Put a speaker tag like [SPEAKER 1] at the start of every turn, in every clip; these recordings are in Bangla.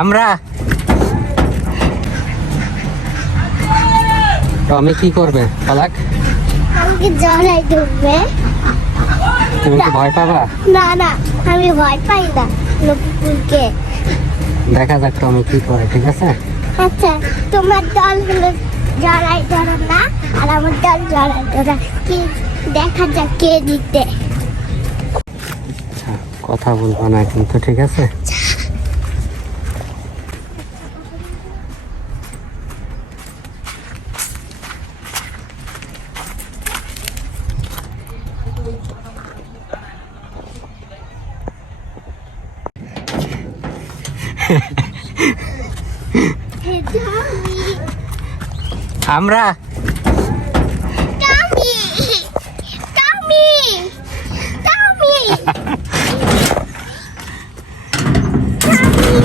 [SPEAKER 1] আমরা? টমি কি করবে পালাক
[SPEAKER 2] আমাকে জড়াই ধরবে।
[SPEAKER 1] তুমি কি ভয় পাবা?
[SPEAKER 2] না না আমি ভয় পাই না লোককে
[SPEAKER 1] দেখা যাক টমি কি করে ঠিক আছে?
[SPEAKER 2] আচ্ছা তোমার দল হলো জড়াই ধরা না আর আমার দল জড়াই ধরা কি দেখা যাক কে জিতে।
[SPEAKER 1] কথা বলব না কিন্তু ঠিক আছে? আমরা?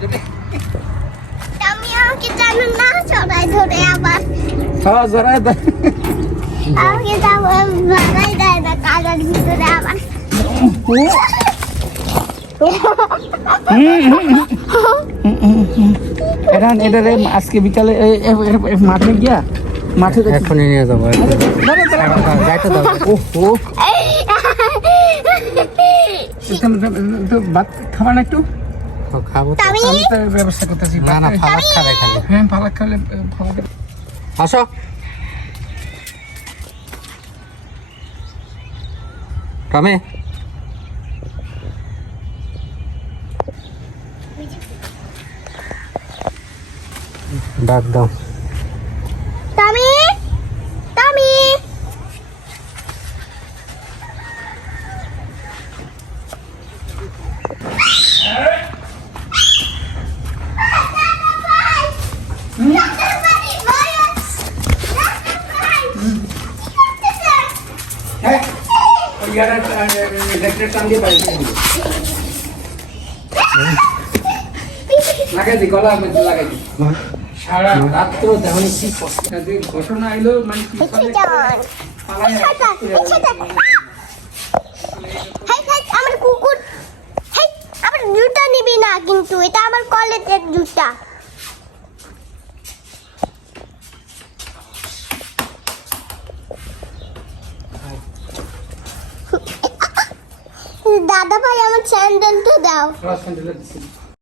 [SPEAKER 3] দেবে
[SPEAKER 2] টমি আমাকে যাবার ভাড়াই দেয় না কাজের ভিতরে আবার।
[SPEAKER 3] এটা এটা আজকে বিকালে মাঠে গিয়া মাঠে
[SPEAKER 1] এখনই নিয়ে যাব। যাইতে দাও
[SPEAKER 3] ও ভাত খাবা না একটু?
[SPEAKER 1] ও, খাব।
[SPEAKER 3] আমি তো ব্যবস্থা করতেছি।
[SPEAKER 1] না না ফালাক খাবে খালি।
[SPEAKER 3] হ্যাঁ ভালো খালে ভালো
[SPEAKER 1] আসো। ডাক দাও।
[SPEAKER 2] টমি টমি
[SPEAKER 3] হ্যাঁ। লাগাই দি গলা লাগাই দি। সারা রাত্র তেমন কি ঘটনা এলো মানে কি
[SPEAKER 2] আমার কুকুর। আমার জুতা নিবি না কিন্তু এটা আমার কলেজের জুতা। দাদা ভাই আমার স্যান্ডেলটা দাও।
[SPEAKER 3] দিচ্ছি।